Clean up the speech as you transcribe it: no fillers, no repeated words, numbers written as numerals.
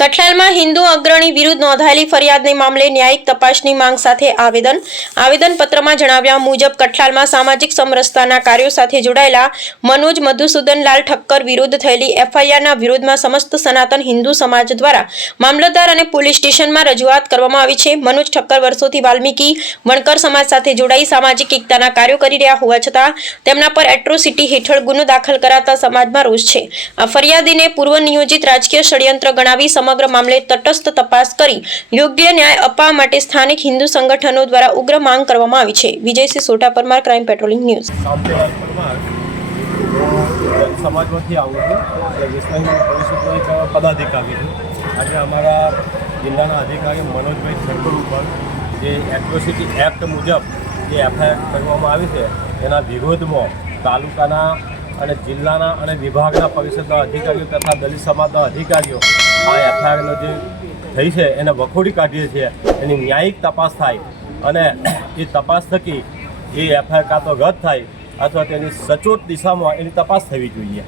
કઠલાલમાં હિન્દુ અગ્રણી વિરુદ્ધ નોંધાયેલી ફરિયાદને મામલે ન્યાયિક તપાસની માંગ સાથે આવેદનપત્રમાં જણાવ્યા મુજબ કઠલાલમાં સામાજિક સમરસતાના કાર્યો સાથે જોડાયેલા મનોજ મધુસૂદનલાલ ઠક્કર વિરુદ્ધ થયેલી એફઆઈઆરના વિરોધમાં સમસ્ત સનાતન હિન્દુ સમાજ દ્વારા મામલતદાર અને પોલીસ સ્ટેશનમાં રજૂઆત કરવામાં આવી છે। મનોજ ઠક્કર વર્ષોથી વાલ્મીકી વણકર સમાજ સાથે જોડાઈ સામાજિક એકતાના કાર્યો કરી રહ્યા હોવા છતાં તેમના પર એટ્રોસિટી હેઠળ ગુનો દાખલ કરાતા સમાજમાં રોષ છે। આ ફરિયાદીને પૂર્વ નિયોજિત રાજકીય ષડયંત્ર ગણાવી સમગ્ર મામલે તટસ્થ તપાસ કરી યોગ્ય ન્યાય અપાવવા માટે સ્થાનિક હિન્દુ સંગઠનો દ્વારા ઉગ્ર માંગ કરવામાં આવી છે। Vijaysinh Sodha Parmar, crime patrolling news. સમાજમાંથી આવું છું વિશ્વ પરિષદનો એક પદાધિકારી છું। આજે અમારા જિલ્લાના અધિકારી મનોજભાઈ ઠક્કર ઉપર જે એટ્રોસિટી એક્ટ મુજબ જે એફઆઈઆર કરવામાં આવી છે એના વિરોધમાં તાલુકાના અને જિલ્લાના અને વિભાગના પરિષદના અધિકારીઓ તથા દલિત સમાજના અધિકારીઓ આ એફઆઈઆરનો જે થઈ છે એને વખોડી કાઢીએ છીએ। એની ન્યાયિક તપાસ થાય અને એ તપાસ થકી એ એફઆઈઆર કાં તો રદ થાય અથવા તેની સચોટ દિશામાં એની તપાસ થવી જોઈએ।